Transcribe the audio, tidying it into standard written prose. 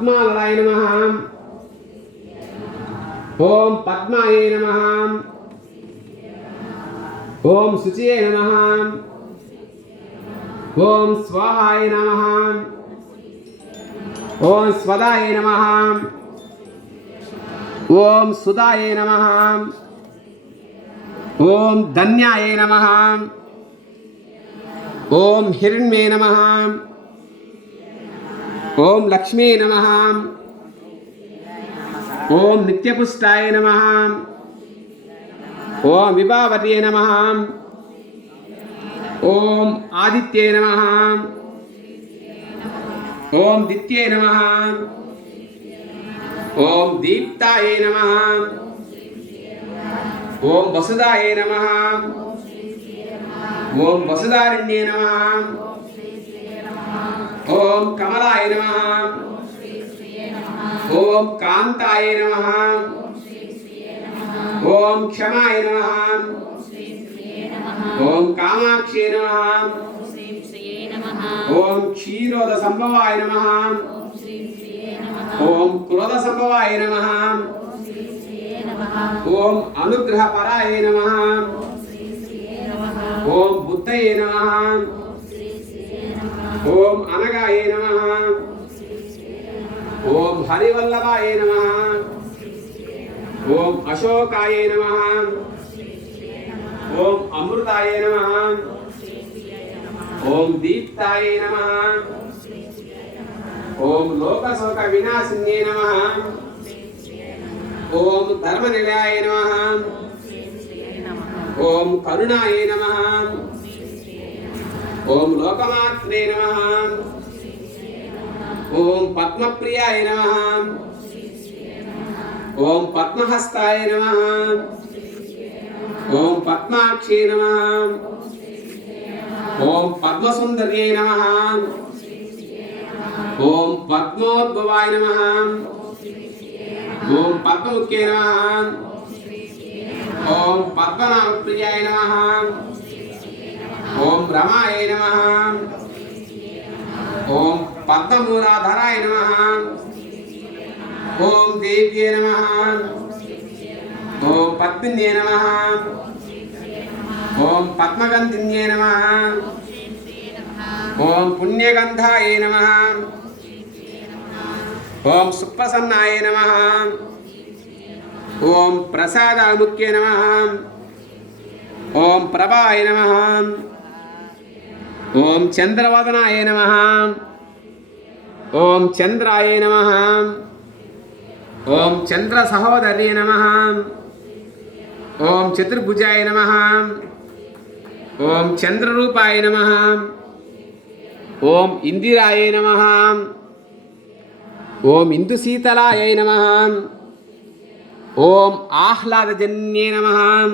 पद्मालयाय नमः। ओम पद्माय नमः। ओम शुचिये नमः। ओम स्वाहाय नमः। ओम स्वदाय नमः। ओम सुदाय नमः। ओम धन्याय नमः। ओम हिरण्ये नमः। ओम लक्ष्मी नमः। ओम नित्यपुष्टाय नमः। ओम विभावर्ये नमः। ओम आदित्ये नमः। ओम दित्ये नमः। ओम दीप्ताय नमः। ओम वसुदाय नमः। ओम वसुधारण्ये नमः। ओम कमलाय नमः। ओम कांताय नमः। ओम क्षमाय नमः। ओम कामाक्षे नमः। ओम क्षीरोद संभवाय नमः। ओम क्रोध संभवाय नमः। ओम अनुग्रह पराय नमः। ओम बुद्धये नमः। ओम अनगाय नमः। ओम हरिवल्लभाय नमः। ओम अशोकाय नमः। ओम अमृताय नमः। ओम दीप्ताय नमः। ओम लोकशोक विनाशिन्ये नमः। ओम धर्मनिलयाय नमः। ओम करुणाय नमः। ओम लोकमात्रे नमः। ओम पद्मप्रियाय नमः। ओम पद्महस्ताय नमः। ओम पद्माक्षे नमः। ओम पद्मसुंदर्ये नमः। ओम पद्मोद्भवाय नमः। ओम पद्ममुखे नमः। ओम पद्मनाभप्रियाय नमः। ओम रमाय नमः। ओम पद्ममूलाधराय नमः। ओम देव्ये नमः। ओम पद्मिन्ये नमः। ओम पद्मगंधिन्ये नमः। ओम पुण्यगंधाय नमः। ओम सुप्रसन्नाय नमः। ओम प्रसादमुख्ये नमः। ओम प्रभाय नमः। ओम चंद्रवदनाय नमः। ओम चंद्राय नमः। ओम चंद्र सहोदर्ये नमः। ओम चतुर्भुजाय नमः। ओम चंद्ररूपाय नमः। ओम इंदिराय नमः। ओम इंदुशीतलाय नमः। ओम आह्लादजन्ये नमः।